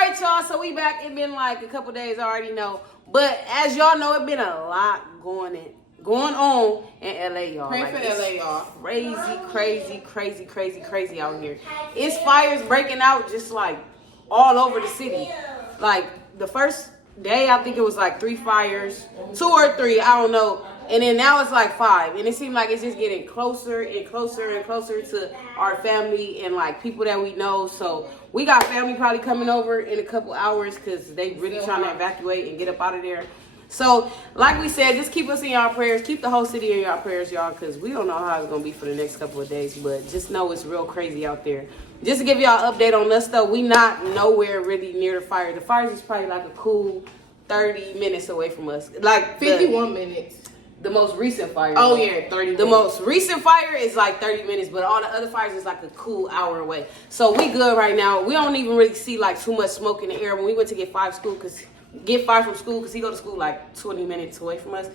right, y'all. So we back. It been like a couple days. I already know. But as y'all know, it been a lot going on in LA, y'all. Pray for LA, y'all. Crazy out here. It's fires breaking out just like all over the city. Like the first day, I think it was like 3 fires, 2 or 3, I don't know. And then now it's like 5, and it seems like it's just getting closer and closer and closer to our family and like people that we know. So we got family probably coming over in a couple hours because they really trying to evacuate and get up out of there. So like we said, just keep us in y'all prayers. Keep the whole city in y'all prayers, y'all, because we don't know how it's gonna be for the next couple of days. But just know it's real crazy out there. Just to give y'all an update on us though, we not nowhere really near the fire. The fire is probably like a cool 30 minutes away from us. Like 51 minutes. The most recent fire. Oh yeah, 30 minutes. The most recent fire is like 30 minutes, but all the other fires is like a cool hour away. So we good right now. We don't even really see like too much smoke in the air. When we went to get Five from school, because he go to school like 20 minutes away from us.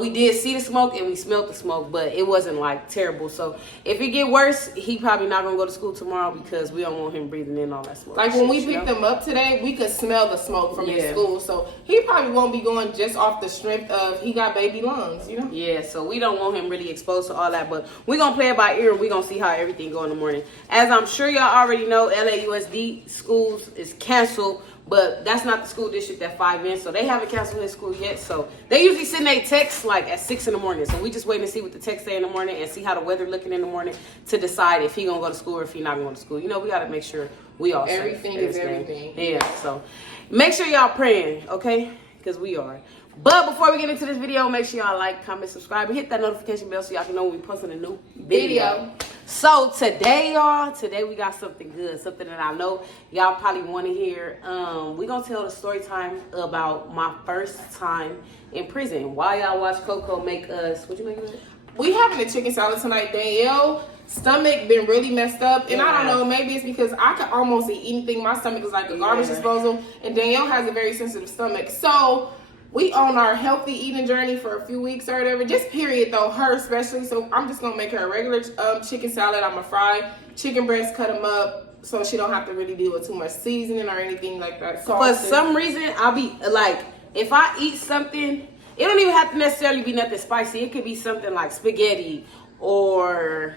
We did see the smoke and we smelled the smoke, but it wasn't like terrible. So if it get worse, he probably not gonna go to school tomorrow because we don't want him breathing in all that smoke. Like when we picked him up today, we could smell the smoke from his school. So he probably won't be going just off the strength of he got baby lungs, you know? Yeah, so we don't want him really exposed to all that, but we're gonna play it by ear and we're gonna see how everything go in the morning. As I'm sure y'all already know, LAUSD schools is canceled. But that's not the school district that 5 in, so they haven't canceled his school yet. So they usually send a text like at 6 in the morning. So we just waiting to see what the text say in the morning and see how the weather looking in the morning to decide if he gonna go to school or if he not going to school. You know, we gotta make sure we all everything safe. Is everything. Yeah. So make sure y'all praying, okay? Because we are. But before we get into this video, make sure y'all like, comment, subscribe, and hit that notification bell so y'all can know when we posting a new video. So today, y'all, we got something good, something that I know y'all probably want to hear. We're going to tell the story time about my first time in prison. While y'all watch Coco make us, what you make of it? We having a chicken salad tonight. Danielle's stomach been really messed up. And I don't know, maybe it's because I could almost eat anything. My stomach is like a garbage disposal. And Danielle has a very sensitive stomach. So we on our healthy eating journey for a few weeks or whatever. Just period though, her especially. So I'm just gonna make her a regular chicken salad. I'm gonna fry chicken breasts, cut them up so she don't have to really deal with too much seasoning or anything like that. For some reason, I'll be like, if I eat something, it don't even have to necessarily be nothing spicy. It could be something like spaghetti or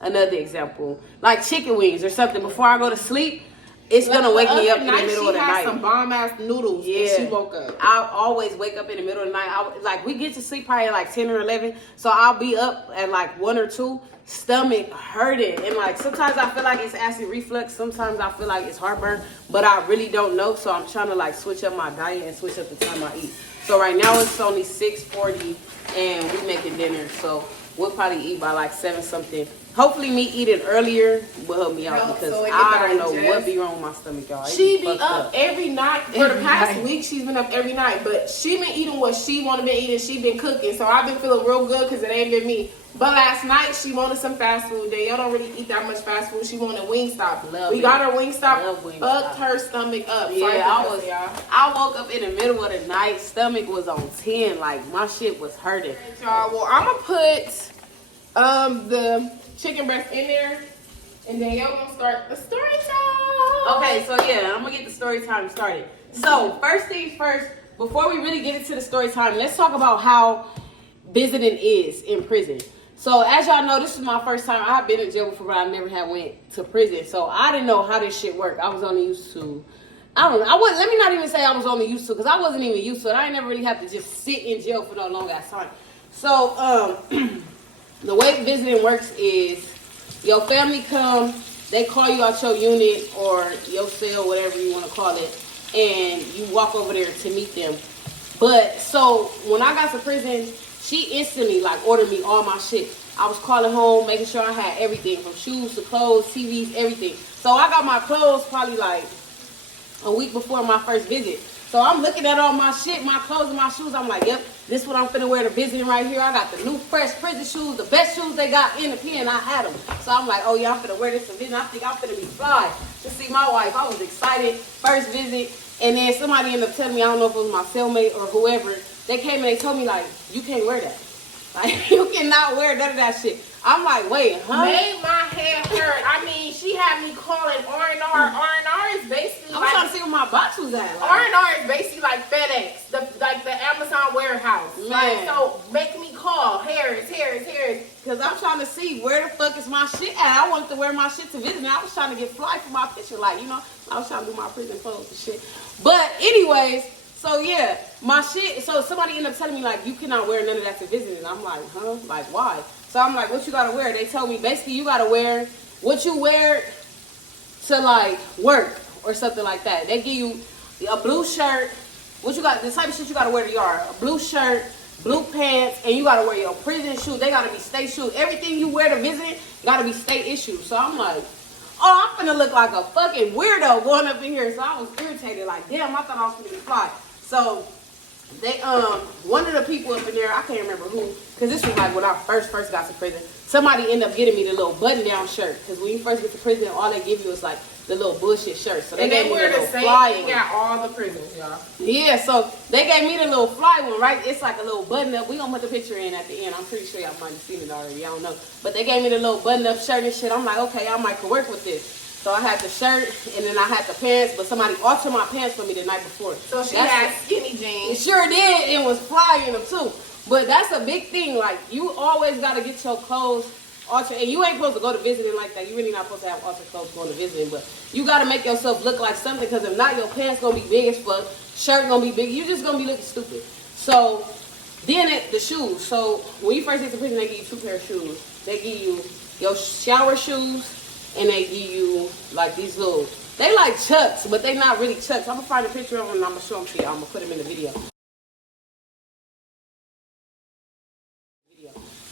another example, like chicken wings or something. Before I go to sleep, it's gonna wake me up in the middle of the night. She had some bomb ass noodles. Yeah, she woke up. I always wake up in the middle of the night. We get to sleep probably like 10 or 11, so I'll be up at like 1 or 2, stomach hurting, and like sometimes I feel like it's acid reflux. Sometimes I feel like it's heartburn, but I really don't know. So I'm trying to like switch up my diet and switch up the time I eat. So right now it's only 6:40, and we making dinner. So we'll probably eat by like 7 something. Hopefully me eating earlier will help me out because I don't know what be wrong with my stomach, y'all. She be up every night. For the past week, she's been up every night. But she been eating what she want to be eating. She been cooking. So I've been feeling real good because it ain't been me. But last night, she wanted some fast food. Danielle don't really eat that much fast food. She wanted Wingstop. We got her Wingstop. Fucked her stomach up. Yeah, I woke up in the middle of the night. Stomach was on 10. Like, my shit was hurting. Y'all, well, I'm going to put the chicken breast in there, and then y'all gonna start the story time. Okay, so yeah, I'm gonna get the story time started. So first things first, before we really get into the story time, let's talk about how visiting is in prison. So as y'all know, this is my first time. I've been in jail before, but I never had went to prison. So I didn't know how this shit worked. I was only used to, I don't know. Let me not even say I was only used to, because I wasn't even used to it. I ain't never really have to just sit in jail for no long ass time. So the way visiting works is your family come, they call you out your unit or your cell, whatever you want to call it, and you walk over there to meet them. But so when I got to prison, she instantly like ordered me all my shit. I was calling home, making sure I had everything from shoes to clothes, TVs, everything. So I got my clothes probably like a week before my first visit. So I'm looking at all my shit, my clothes and my shoes. I'm like, yep, this is what I'm finna wear to visiting right here. I got the new fresh prison shoes, the best shoes they got in the pen. I had them. So I'm like, oh yeah, I'm finna wear this to visit. I think I'm finna be fly to see my wife. I was excited. First visit. And then somebody ended up telling me, I don't know if it was my cellmate or whoever, they came and they told me like, you can't wear that. Like, you cannot wear none of that shit. I'm like, wait, huh? Made my head hurt. I mean, she had me calling R&R. R&R is basically I'm trying to see where my box was at. R&R is basically like FedEx, like the Amazon warehouse. Man. Like, so make me call Harris. Because I'm trying to see where the fuck is my shit at. I wanted to wear my shit to visit. And I was trying to get fly for my picture. Like, you know, I was trying to do my prison photos and shit. But anyways, so yeah, my shit. So somebody ended up telling me, like, you cannot wear none of that to visit. And I'm like, huh? Like, why? So I'm like, what you gotta wear? They told me, basically, you gotta wear what you wear to, like, work or something like that. They give you a blue shirt. What you got, the type of shit you gotta wear to yard. A blue shirt, blue pants, and you gotta wear your prison shoes. They gotta be state shoes. Everything you wear to visit gotta be state issued. So I'm like, oh, I'm finna look like a fucking weirdo going up in here. So I was irritated, like, damn, I thought I was gonna be fly. So they one of the people up in there, I can't remember who, because this was like when I first got to prison. Somebody ended up getting me the little button-down shirt, because when you first get to prison, all they give you is like the little bullshit shirt. So they gave me wear the the little same fly thing one. at all the prisons, y'all. Yeah, so they gave me the little fly one, right? It's like a little button-up. We gonna put the picture in at the end. I'm pretty sure y'all might have seen it already. I don't know, but they gave me the little button-up shirt and shit. I'm like, okay, I might could work with this. So I had the shirt, and then I had the pants, but somebody altered my pants for me the night before. So she had skinny jeans. It sure did. It was fly in them too. But that's a big thing. Like, you always got to get your clothes altered. And you ain't supposed to go to visiting like that. You really not supposed to have altered clothes going to visiting. But you got to make yourself look like something, because if not, your pants going to be big as fuck. Shirt going to be big. You just going to be looking stupid. So then the shoes. So when you first get to prison, they give you 2 pairs of shoes. They give you your shower shoes, and they give you like these little, they like Chucks, but they not really Chucks. I'm gonna find a picture of them and I'm gonna show them to you. I'm gonna put them in the video.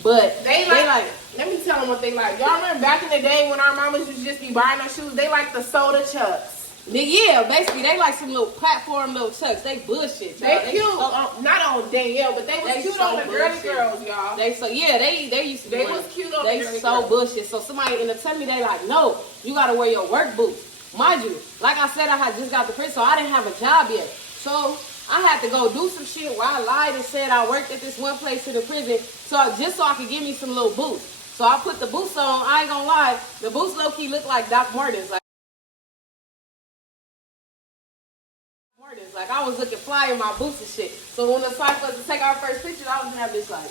But they like, let me tell them what they like. Y'all remember back in the day when our mamas used to just be buying our shoes? They like the soda Chucks. Yeah, basically they like some little platform little Chucks. They bullshit, y'all. They cute. Not on Danielle, but they was cute so on the girly girls, y'all. They used to be. They was cute on the girly girls. They so bullshit. So somebody ended up telling me, they like, no, you gotta wear your work boots. Mind you, like I said, I had just got to prison, so I didn't have a job yet. So I had to go do some shit where I lied and said I worked at this one place in the prison, just so I could get me some little boots. So I put the boots on. I ain't gonna lie, the boots low key look like Doc Martens. Like I was looking fly in my boots and shit. So when the site was to take our first picture, I was in that bitch like,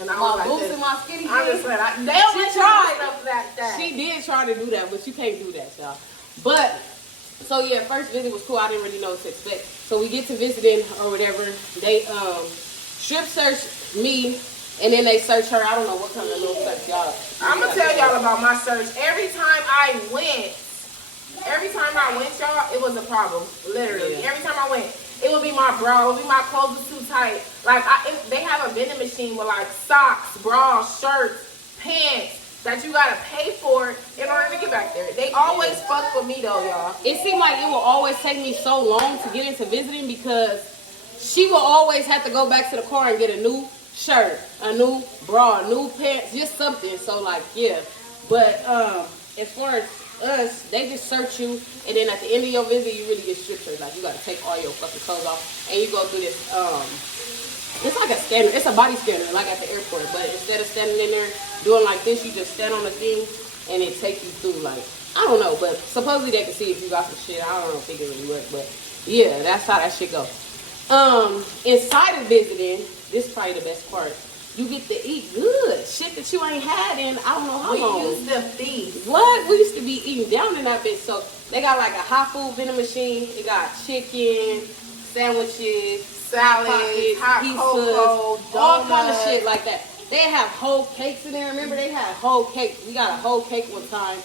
and I my was boots like and my skinny jeans. I just said, they tried stuff like that. She did try to do that, but you can't do that, y'all. But so yeah, first visit was cool. I didn't really know what to expect. So we get to visiting or whatever. They strip search me, and then they search her. I don't know what kind of little search, y'all. I'm gonna tell y'all about my search. Every time I went, y'all, it was a problem. Literally, every time I went, it would be my bra, it would be my clothes was too tight. Like they have a vending machine with like socks, bras, shirts, pants that you gotta pay for in order to get back there. They always fuck with me though, y'all. It seemed like it will always take me so long to get into visiting, because she will always have to go back to the car and get a new shirt, a new bra, new pants, just something. So like, yeah. But as far as us, they just search you, and then at the end of your visit, you really get stripped searched. Like, you gotta take all your fucking clothes off, and you go through this, it's like a scanner, it's a body scanner, like at the airport, but instead of standing in there doing like this, you just stand on the thing, and it takes you through, like, I don't know, but supposedly they can see if you got some shit. I don't know if it really works, but yeah, that's how that shit go. Inside of visiting, this is probably the best part. You get to eat good shit that you ain't had in I don't know how long. We used to feast. What? We used to be eating down in that bitch. So they got like a hot food vending machine. They got chicken, sandwiches, salads, hot cocoa, donuts, all kind of shit like that. They have whole cakes in there. Remember, they had whole cakes. We got a whole cake one time.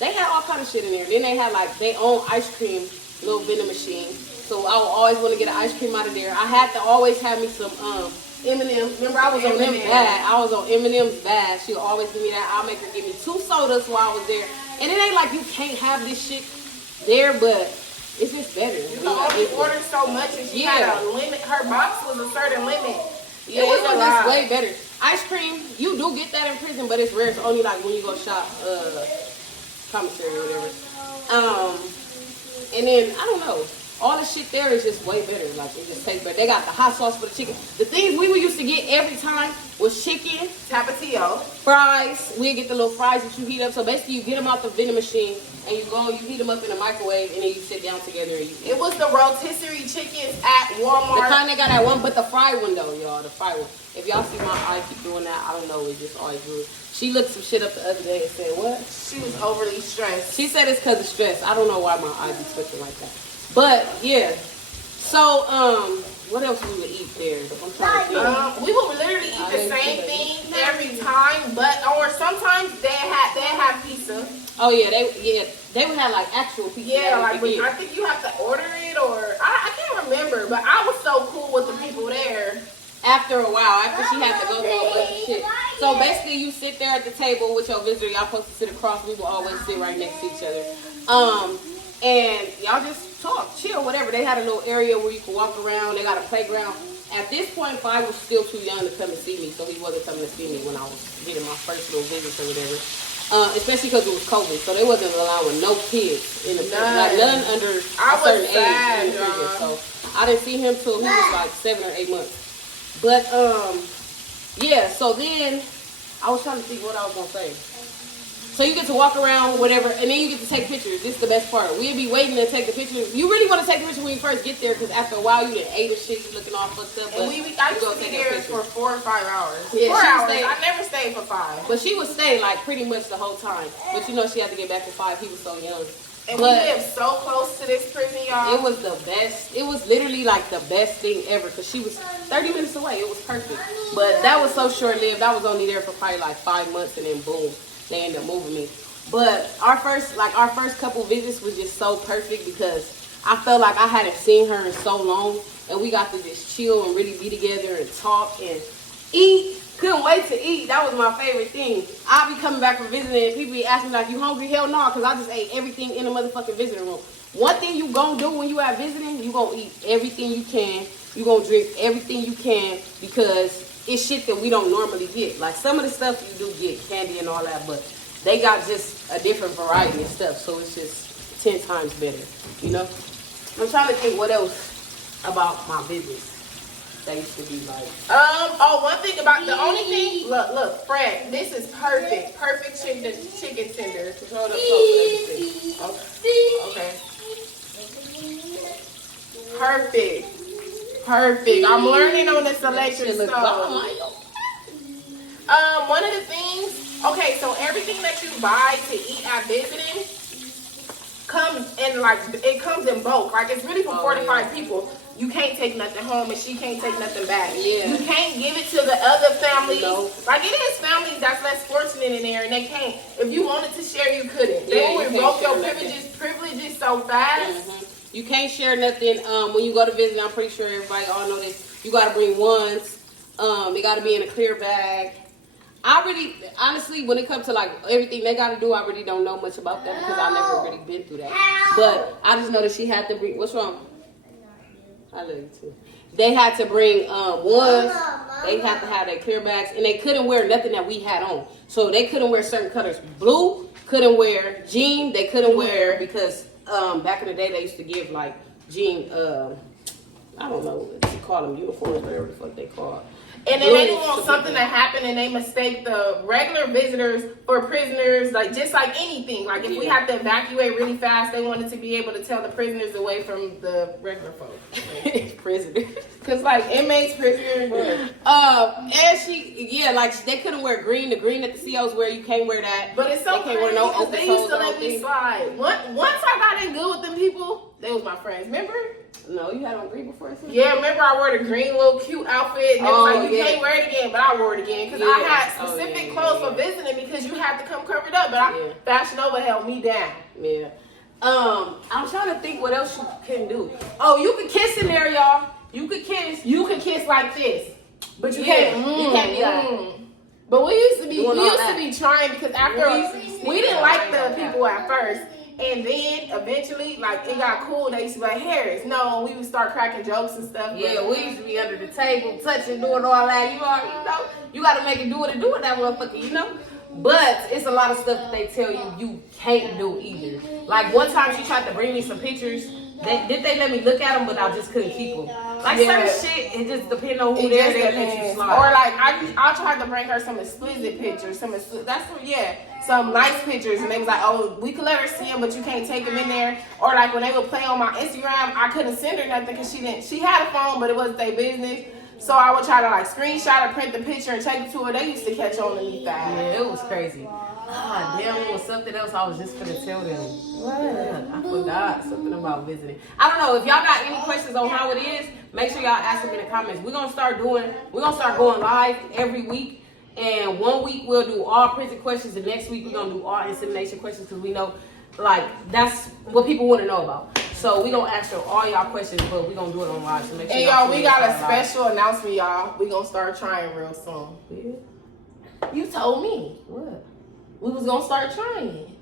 They had all kind of shit in there. Then they had like their own ice cream little vending machine. So I would always want to get an ice cream out of there. I had to always have me some M&M. Remember, I was on them bad. I was on M&M's bad. She'll always give me that. I'll make her give me 2 sodas while I was there. And it ain't like you can't have this shit there, but it's just better. You can only order so much, and she had a limit. Her box was a certain limit. Yeah, it was just way better. Ice cream, you do get that in prison, but it's rare. It's only like when you go shop commissary or whatever. And then I don't know. all the shit there is just way better. Like, it just tastes better. They got the hot sauce for the chicken. The things we used to get every time was chicken, Tapatio, fries. We get the little fries that you heat up. So basically, you get them out the vending machine and you heat them up in the microwave, and then you sit down together and you eat. It was the rotisserie chickens at Walmart. The kind that got that one, but the fried one though, y'all. The fried one. If y'all see my eye keep doing that, I don't know. It just always do it. She looked some shit up the other day and said, what? She was overly stressed. She said it's because of stress. I don't know why my eye be twitching like that. But, yeah. So, what else we would eat there? I'm trying to think. We would literally eat the same thing every time, or sometimes they have pizza. Oh, yeah. They would have, like, actual pizza. Yeah, like, I think you have to order it, or I can't remember, but I was so cool with the people there. After a while, after she had to go through a bunch of shit. So basically, you sit there at the table with your visitor. Y'all supposed to sit across. We will always sit right next to each other. And y'all just talk, chill, whatever. They had a little area where you can walk around. They got a playground. At this point, Fi was still too young to come and see me, so he wasn't coming to see me when I was getting my first little visits or whatever. Especially because it was COVID, so they wasn't allowing no kids in the prison. Like none under a certain age in the prison. So I didn't see him till he was like 7 or 8 months. But, yeah, so then I was trying to think what I was going to say. So you get to walk around, whatever, and then you get to take pictures. This is the best part. We'd be waiting to take the picture. You really want to take the picture when you first get there, because after a while you done ate and shit, you looking all fucked up. And I used to be there for 4 or 5 hours. Yeah, 4 hours. I never stayed for 5. But she would stay like pretty much the whole time. But you know she had to get back to 5. He was so young. And we live so close to this prison, y'all. It was the best. It was literally like the best thing ever, because she was 30 minutes away. It was perfect. But that was so short-lived. I was only there for probably like 5 months, and then boom, they ended up moving me. But our first couple visits was just so perfect, because I felt like I hadn't seen her in so long, and we got to just chill and really be together and talk and eat. Couldn't wait to eat. That was my favorite thing. I'll be coming back from visiting, and people be asking me like, you hungry? Hell no, because I just ate everything in the motherfucking visiting room. One thing you gonna do when you out visiting, you gonna eat everything you can. You gonna drink everything you can, because it's shit that we don't normally get. Like some of the stuff you do get, candy and all that, but they got just a different variety of stuff, so it's just 10 times better, you know? I'm trying to think what else about my visits. They used to be like. One thing about the only thing. Look, Fred. This is perfect. Perfect chicken tender. Hold up, Okay. Perfect. I'm learning on this electric stove. One of the things. Okay, so everything that you buy to eat at visiting comes in bulk. Like it's really for 4 to 5 people. You can't take nothing home, and she can't take nothing back. Yeah. You can't give it to the other families. No. Like it is families that's less fortunate in there, and they can't. If you wanted to share, you couldn't. Yeah, They you would can't revoke share your privileges so fast. Mm-hmm. You can't share nothing. When you go to visit, I'm pretty sure everybody all know this. You got to bring ones. They got to be in a clear bag. Honestly, when it comes to like everything they got to do, I really don't know much about that, because I never really been through that. But I just know that she had to bring. What's wrong? I love you too. They had to bring ones. They had to have their clear bags, and they couldn't wear nothing that we had on. So they couldn't wear certain colors. Blue couldn't wear. Jean they couldn't wear, because back in the day they used to give like jean. I don't know what you call them, uniforms, whatever the fuck they call. And then they didn't want something to happen, and they mistake the regular visitors for prisoners, like just like anything. Like if we had to evacuate really fast, they wanted to be able to tell the prisoners away from the regular folks. Prisoners. Cause like inmates, prisoners. And like they couldn't wear green. The green that the COs wear, you can't wear that. But it's so crazy because they used to let me slide. Once I got in good with them people, they was my friends. Remember? No, you had on green before? Yeah, remember I wore the green little cute outfit, and they was like, you can't wear it again, but I wore it again, because I had specific clothes for visiting, because you had to come covered up, but Fashion Nova held me down. Yeah. I'm trying to think what else you can do. Oh, you can kiss in there, y'all. You could kiss. You can kiss like this, but you can't. You can't be like. But we used to be trying, because after we didn't like the people at first. And then eventually, like it got cool. They used to be like, Harris. No, we would start cracking jokes and stuff. Yeah, we used to be under the table, touching, doing all that. You know, you got to make it do what it do with that motherfucker, you know. But it's a lot of stuff that they tell you can't do either. Like one time she tried to bring me some pictures Did they let me look at them, but I just couldn't keep them. Like certain shit, it just depends on who It there just that lets you depends. slide. Or like I tried to bring her some explicit pictures, some nice pictures, and they was like, oh, we could let her see them, but you can't take them in there. Or like when they would play on my Instagram, I couldn't send her nothing because she had a phone, but it wasn't their business. So I would try to like screenshot or print the picture and take it to her. They used to catch on to me that. Yeah, it was crazy. Ah, damn, it was something else I was just gonna tell them. What? I forgot something about visiting. I don't know if y'all got any questions on how it is. Make sure y'all ask them in the comments. We're gonna start going live every week. And 1 week we'll do all prison questions, and next week we're gonna do all insemination questions because we know, like, that's what people want to know about. So we gonna answer all y'all questions, but we gonna do it on live. So make sure. And y'all, we got a special announcement, y'all. We gonna start trying real soon. Yeah. You told me What? we was gonna start trying.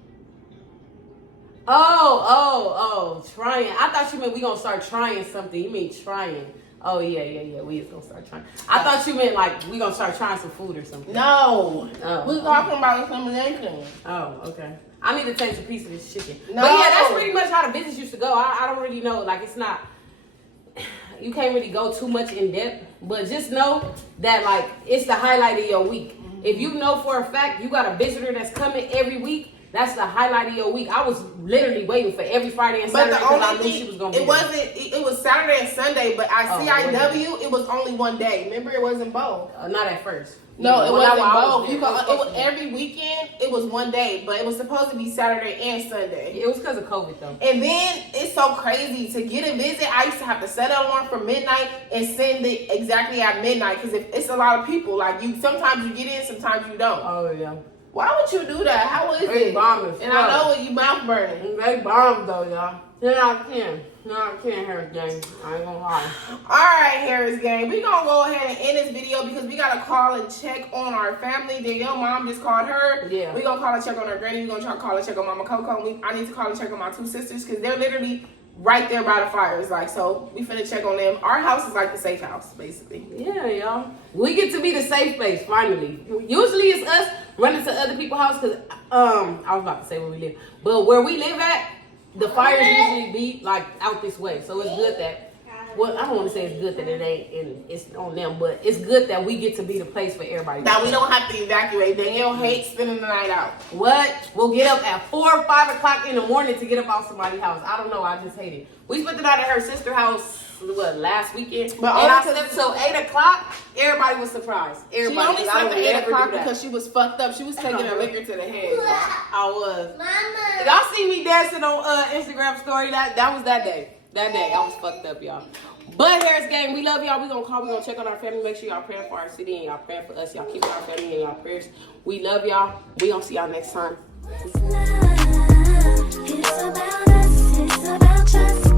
Oh, trying. I thought you meant we gonna start trying something. You mean trying. Oh, yeah. We is gonna start trying. I thought you meant like we gonna start trying some food or something. No. Oh. We talking about insemination. Oh, okay. I need to taste a piece of this chicken. No. But yeah, that's pretty much how the business used to go. I don't really know. Like, it's not, you can't really go too much in depth. But just know that, like, it's the highlight of your week. Mm-hmm. If you know for a fact you got a visitor that's coming every week, that's the highlight of your week. I was literally waiting for every Friday and Saturday because I knew she was gonna be there. It was Saturday and Sunday, but CIW, it was only one day. Remember, it wasn't both. Not at first. No, it wasn't both. It was every weekend, it was one day, but it was supposed to be Saturday and Sunday. It was because of COVID, though. And then it's so crazy to get a visit. I used to have to set an alarm for midnight and send it exactly at midnight because if it's a lot of people, like sometimes you get in, sometimes you don't. Oh yeah. Why would you do that? How is They it? bombing. And I know you mouth burning. They bombed though, y'all. I can't, Harris Gang. I ain't gonna lie. Alright, Harris Gang. We're gonna go ahead and end this video because we gotta call and check on our family. Danielle mom just called her. Yeah. We're gonna call and check on her granny. We're gonna try to call and check on Mama Coco. I need to call and check on my two sisters because they're literally right there by the fires. Like, so we finna check on them. Our house is like the safe house, basically. Yeah, y'all. We get to be the safe place, finally. Usually it's us running to other people's house because, I was about to say where we live. But where we live at, the fires usually be, like, out this way. So it's good that, well, I don't want to say it's good that it ain't, and it's on them, but it's good that we get to be the place for everybody. Now, we don't have to evacuate. Danielle hates spending the night out. What? We'll get up at 4 or 5 o'clock in the morning to get up out somebody's house. I don't know. I just hate it. We spent the night at her sister's house, last weekend? But and I slept till 8 o'clock. Everybody was surprised. Everybody. She only slept at 8 o'clock because she was fucked up. She was taking her liquor to the head. I was. Mama. Y'all see me dancing on Instagram story? That was that day. That day I was fucked up, y'all. But Harris Gang, we love y'all. We gonna check on our family. Make sure y'all praying for our city and y'all praying for us. Y'all keep our family in y'all prayers. We love y'all. We gonna see y'all next time. It's about us, it's about trust.